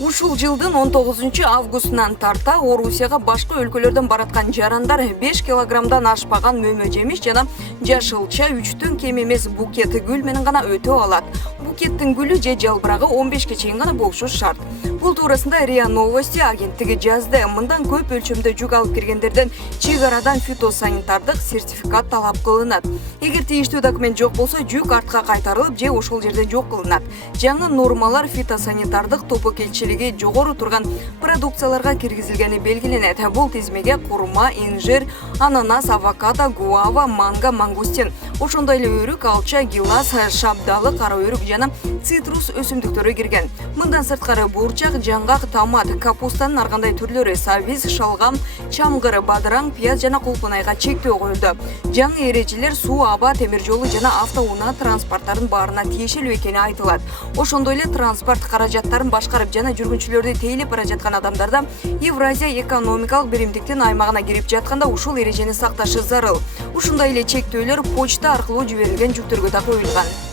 Ушул жылдын 19-августунан тарта Орусияга башка өлкөлөрдөн бараткан жарандар 5 килограммдан ашпаган мөмө жемиш жана жашылча 3төн кем эмес букет гүл менен гана өтө алат. Букеттин гүлү же жалбырагы 15 чейин гана болушу шарт. Бул туурасында РИА Новости агенттиги жазды. Мындан көп өлчөмдө жүк алып киргендерден чек арадан фитосанитардык сертификат талап кылынат. Эгер тийиштүү документ жок болсо, жүк артка кайтарылып же ошол жерде жок кылынат. Жаңы нормалар фитосанитардык тобокелчилиги жогору турган продукцияларга киргизилгени белгиленет. Бул тизмеге курма, инжир, ананас, авокадо, гуава, манго, мангустин, ошондой эле өрүк, алча, гилас, шабдалы, кара өрүк жана цитрус өсүмдүктөрү кирген. Мындан сырткары бурчак, жаңгак, томат, капустанын ар кандай түрлөрү, сабиз, шалгам, чамгыр, бадыраң, пияз жана кулпунайга чектөө коюлду. Жаңы эрежелер суу, аба, темир жолу жана автоунаа транспорттардын баарына тиешелүү экени айтылат. Ошондой эле транспорт каражаттарын башкарып жана жүргүнчүлөрдү тейлеп бара жаткан адамдарда Евразия экономикалык биримдиктин аймагына кирип жатканда ушул эрежени сакташы зарыл. Ушундай эле чектөөлөр почта аркылуу жиберилген жүктөргө да коюлган.